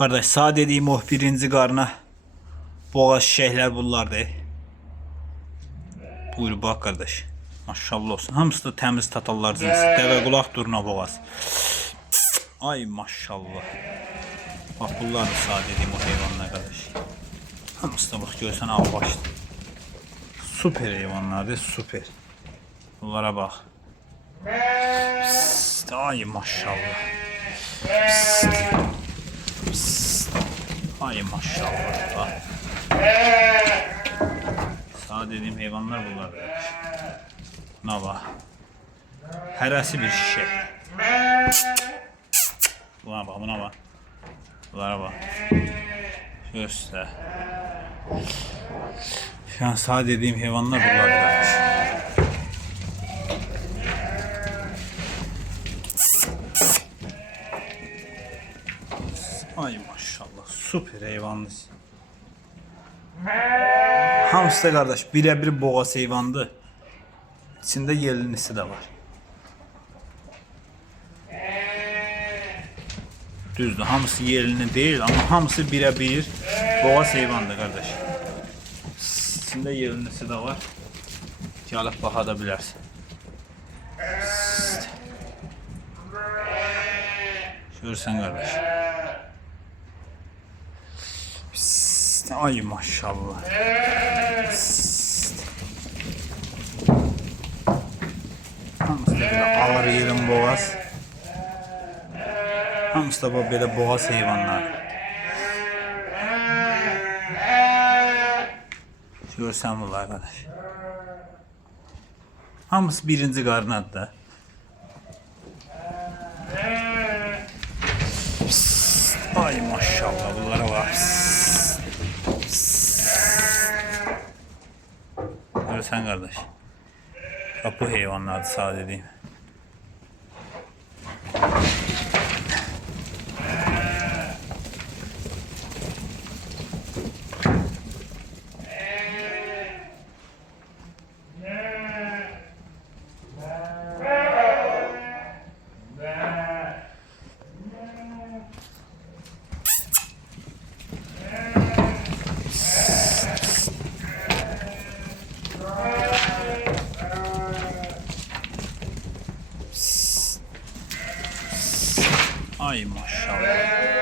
Kardeş sağ dediğim o birinci qarına boğaz şeyler bunlardır. Buyur bak kardeş. Maşallah olsun. Hamısı da təmiz tatallar cinsi. Dəvə qulaq durna boğaz. Ay maşallah. Bak bunlar da sağ dediğim o hayvanlar kardeş. Hamısı da bak görsən ağ başlı. Süper hayvanlardır, süper. Bunlara bak. Ay maşallah. Psst. Ay maşallah. Sağ dediğim hayvanlar bunlar. Buna bak. Heresi bir şişe. Buna bak, buna bak. Bunlara bak. Göster. Şu an sağ dediğim hayvanlar bunlar. Ay maşallah süper hayvanlı. Hamısı da kardeş birebir boğaz hayvandı. İçinde yelinisi de var. Düzdür, hamısı yerli değil ama hamısı birebir boğaz hayvandı kardeş. İçinde yelinisi de var. Gəlib baxa da bilərsən. Görsən qardaş. Ay maşallah. Belə ağır yerin boğaz. Hamısı da bu belə boğaz heyvanlar. Görsən bunlar qardaş. Hamısı birinci qarnadı da. Psst, Ay maşallah bunlara bak. Görsən qardaş. Bax bu heyvanlardır sağ Ay maşallah.